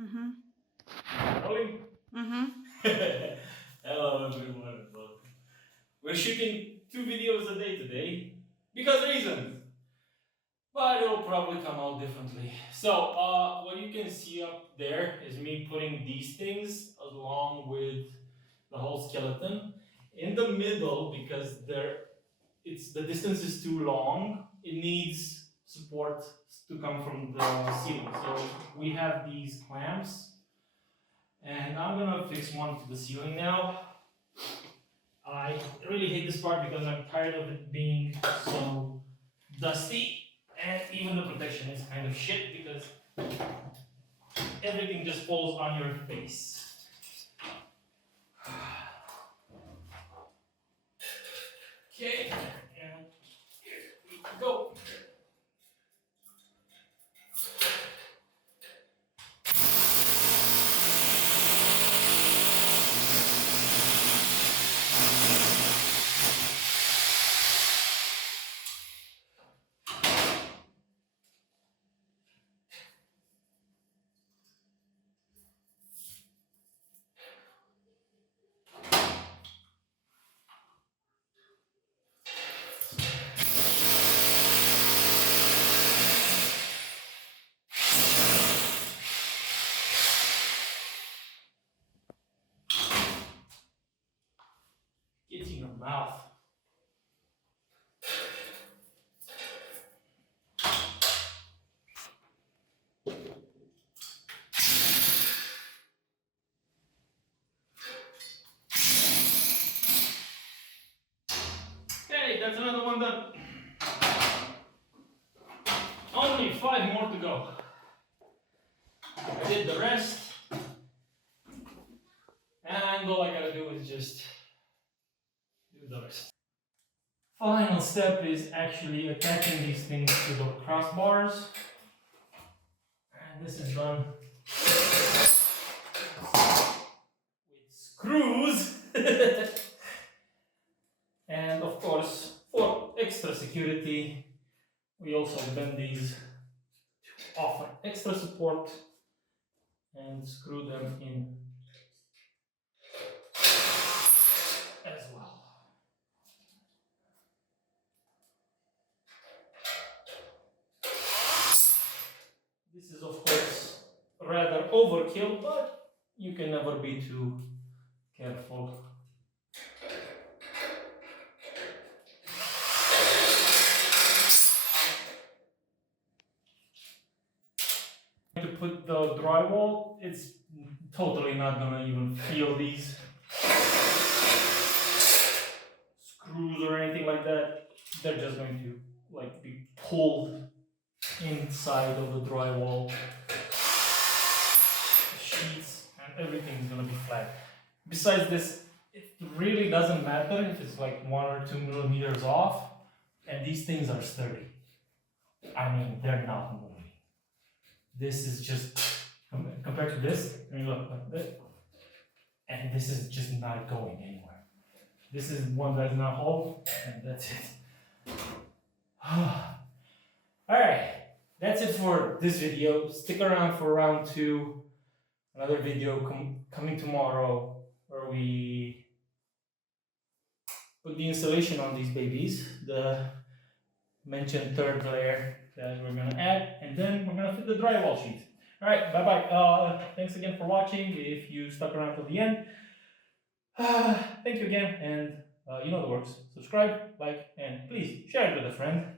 Mm-hmm. Rolling? Mm-hmm. Hello everyone and welcome. We're shooting 2 videos a day today because reasons, but it'll probably come out differently. So, what you can see up there is me putting these things along with the whole skeleton in the middle because the distance is too long. It needs support to come from the ceiling. So we have these clamps. And I'm gonna fix one to the ceiling now. I really hate this part because I'm tired of it being so dusty, and even the protection is kind of shit because everything just falls on your face. Okay, and here we go. Get in your mouth. Okay, that's another one done. Only 5 more to go. I did the rest, and all I gotta do is just do the rest. Final step is actually attaching these things to the crossbars. And this is done with screws. And of course, for extra security, we also bend these to offer extra support and screw them in as well. This is of course rather overkill, but you can never be too careful. To put the drywall, it's totally not gonna even feel these screws or anything like that. They're just going to like be pulled inside of the drywall sheets, and everything is gonna be flat. Besides this, it really doesn't matter if it's like 1 or 2 millimeters off, and these things are sturdy. I mean, they're not moving. This is just compared to this. I mean, look like this, and this is just not going anywhere. This is one that's not whole, and that's it. Alright, that's it for this video. Stick around for round 2. Another video coming tomorrow where we put the installation on these babies. The mentioned 3rd layer that we're gonna add, and then we're gonna fit the drywall sheet. Alright, bye bye. Thanks again for watching. If you stuck around till the end, thank you again, and you know the works. Subscribe, like, and please share it with a friend.